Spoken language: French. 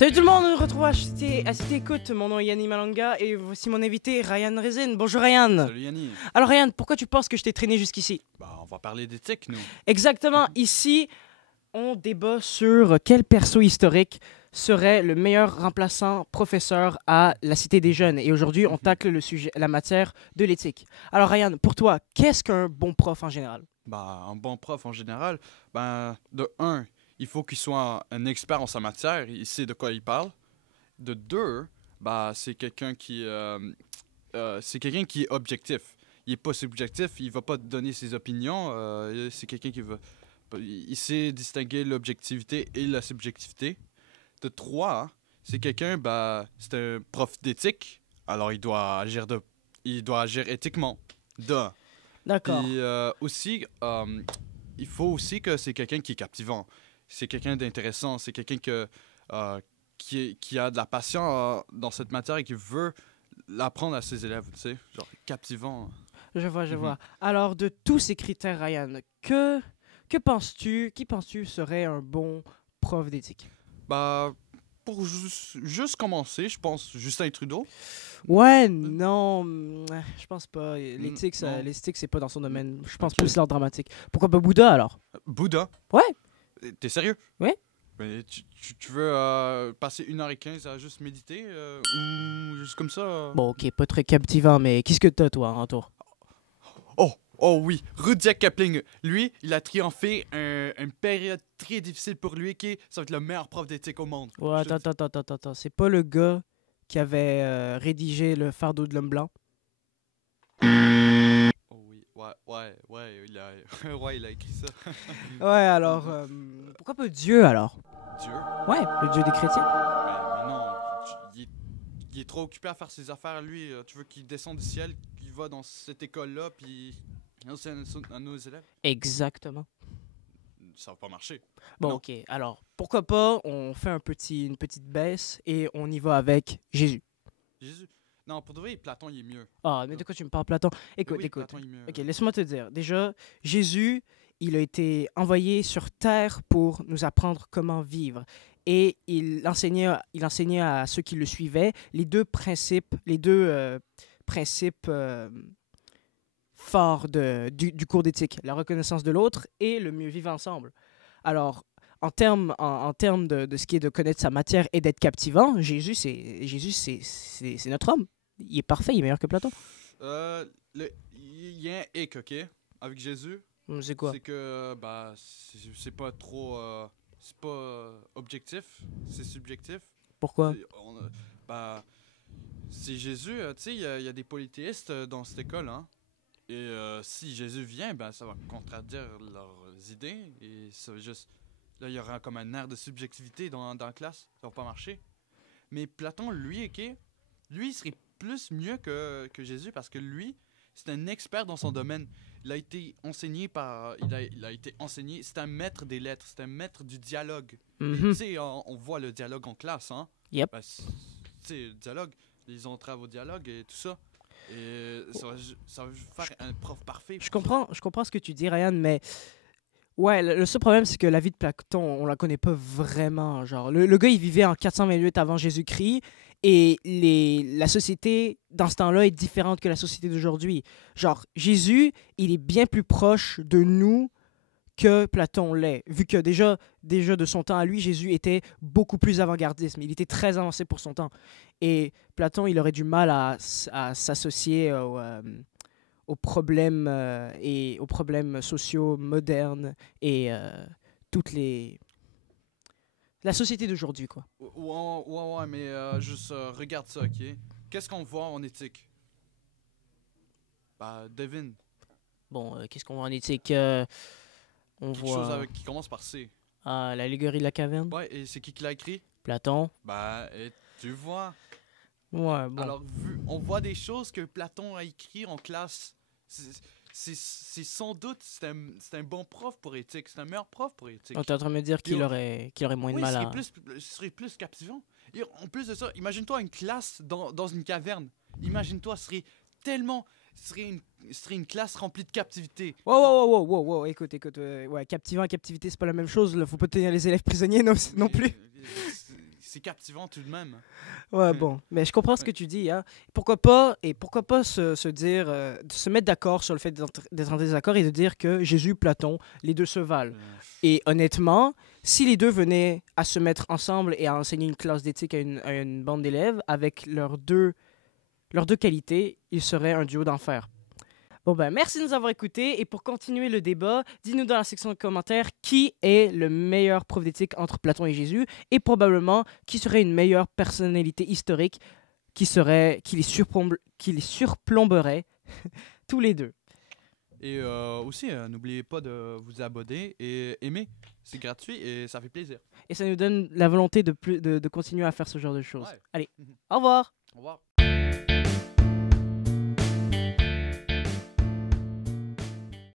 Salut tout le monde, on se retrouve à Cité Écoute. Mon nom est Yanni Malanga et voici mon invité Ryan Rezin. Bonjour Ryan. Salut Yanni. Alors Ryan, pourquoi tu penses que je t'ai traîné jusqu'ici? On va parler d'éthique, nous. Exactement, ici, on débat sur quel perso historique serait le meilleur remplaçant professeur à la Cité des Jeunes. Et aujourd'hui, on tacle le sujet, la matière de l'éthique. Alors Ryan, pour toi, qu'est-ce qu'un bon prof en général? Un bon prof en général, de un, il faut qu'il soit un expert en sa matière, il sait de quoi il parle. De deux, c'est quelqu'un qui est objectif. Il est pas subjectif, il va pas te donner ses opinions. C'est quelqu'un il sait distinguer l'objectivité et la subjectivité. De trois, c'est quelqu'un, c'est un prof d'éthique, alors il doit agir éthiquement. D'accord. Puis aussi, il faut aussi que c'est quelqu'un qui est captivant. C'est quelqu'un d'intéressant. C'est quelqu'un qui a de la passion dans cette matière et qui veut l'apprendre à ses élèves. Tu sais, genre captivant. Je vois. Alors, de tous ces critères, Ryan, qui penses-tu serait un bon prof d'éthique? Pour juste commencer, je pense Justin Trudeau. Ouais, non, je pense pas. Non. L'éthique, c'est pas dans son domaine. Je pense Ok. plus l'art dramatique. Pourquoi pas Bouddha, alors? Bouddha. Ouais. T'es sérieux? Ouais. Mais tu veux passer 1h15 à juste méditer ou juste comme ça? Bon, ok, pas très captivant, mais qu'est-ce que t'as, toi, en retour? Oh oui, Rudyard Kipling, lui, il a triomphé une période très difficile pour lui, ça va être le meilleur prof d'éthique au monde. Ouais, attends. C'est pas le gars qui avait rédigé le fardeau de l'homme blanc? Oh oui, ouais, il a écrit ça. Ouais, alors, pourquoi pas Dieu, alors? Dieu? Ouais, le Dieu des chrétiens. Mais non, il est trop occupé à faire ses affaires, lui. Tu veux qu'il descende du ciel, qu'il va dans cette école-là, puis il enseigne à nos élèves? Exactement. Ça va pas marcher. Bon, Non. ok, alors, pourquoi pas, on fait une petite baisse et on y va avec Jésus. Jésus? Non, pour de vrai, Platon, il est mieux. Ah, mais de quoi tu me parles, Platon? Écoute. Platon, il est mieux. Ok, laisse-moi te dire. Déjà, Jésus, il a été envoyé sur terre pour nous apprendre comment vivre. Et il enseignait à ceux qui le suivaient les deux principes forts du cours d'éthique, la reconnaissance de l'autre et le mieux vivre ensemble. Alors, en termes de ce qui est de connaître sa matière et d'être captivant, Jésus, c'est notre homme. Il est parfait, il est meilleur que Platon. Il y a un hic, ok, avec Jésus. C'est quoi? C'est que, c'est pas trop, c'est pas objectif, c'est subjectif. Pourquoi? C'est Jésus, tu sais, il y a des polythéistes dans cette école, hein. Et si Jésus vient, ça va contredire leurs idées et ça va juste, là, il y aura comme un air de subjectivité dans la classe, ça va pas marcher. Mais Platon, lui, ok, lui, il serait plus mieux que Jésus parce que lui, c'est un expert dans son domaine. Il a été enseigné c'est un maître des lettres, c'est un maître du dialogue. Mhm. Tu sais, on voit le dialogue en classe, hein? Yep. Tu sais, le dialogue, ils ont travaillé au dialogue et tout ça. Et ça va faire un prof parfait. Je comprends ce que tu dis, Ryan, mais ouais, le seul problème, c'est que la vie de Platon, on la connaît pas vraiment. Genre, le gars, il vivait en 428 avant Jésus-Christ et la société, dans ce temps-là, est différente que la société d'aujourd'hui. Genre, Jésus, il est bien plus proche de nous que Platon l'est. Vu que déjà de son temps à lui, Jésus était beaucoup plus avant-gardiste. Il était très avancé pour son temps. Et Platon, il aurait du mal à s'associer aux problèmes et aux problèmes sociaux modernes et la société d'aujourd'hui, quoi. Ouais, mais juste regarde ça, ok? Qu'est-ce qu'on voit en éthique? Devine. Bon, qu'est-ce qu'on voit en éthique? On Quelque voit chose qui commence par C. l'allégorie de la caverne, Ouais, et c'est qui l'a écrit? Platon. Et tu vois. Ouais, bon. Alors, on voit des choses que Platon a écrit en classe. C'est sans doute, c'est un bon prof pour éthique. C'est un meilleur prof pour éthique. Donc, tu es en train de me dire qu'il aurait moins de Oui, mal à... ce serait plus captivant. Et en plus de ça, imagine-toi une classe dans une caverne. Imagine-toi, ce serait une classe remplie de captivité. Wow, écoute, ouais, captivant et captivité, c'est pas la même chose, là. Faut pas tenir les élèves prisonniers non plus. c'est captivant tout de même. Ouais, bon, mais je comprends ce que tu dis, hein. Pourquoi pas, se dire, de se mettre d'accord sur le fait d'être en désaccord et de dire que Jésus, Platon, les deux se valent. Et honnêtement, si les deux venaient à se mettre ensemble et à enseigner une classe d'éthique à une bande d'élèves avec leurs deux qualités, ils seraient un duo d'enfer. Bon ben, merci de nous avoir écoutés et pour continuer le débat, dis-nous dans la section de commentaires qui est le meilleur prof d'éthique entre Platon et Jésus et probablement qui serait une meilleure personnalité historique qui les surplomberait tous les deux. Et aussi, n'oubliez pas de vous abonner et aimer. C'est gratuit et ça fait plaisir. Et ça nous donne la volonté de continuer à faire ce genre de choses. Ouais. Allez, au revoir! Au revoir.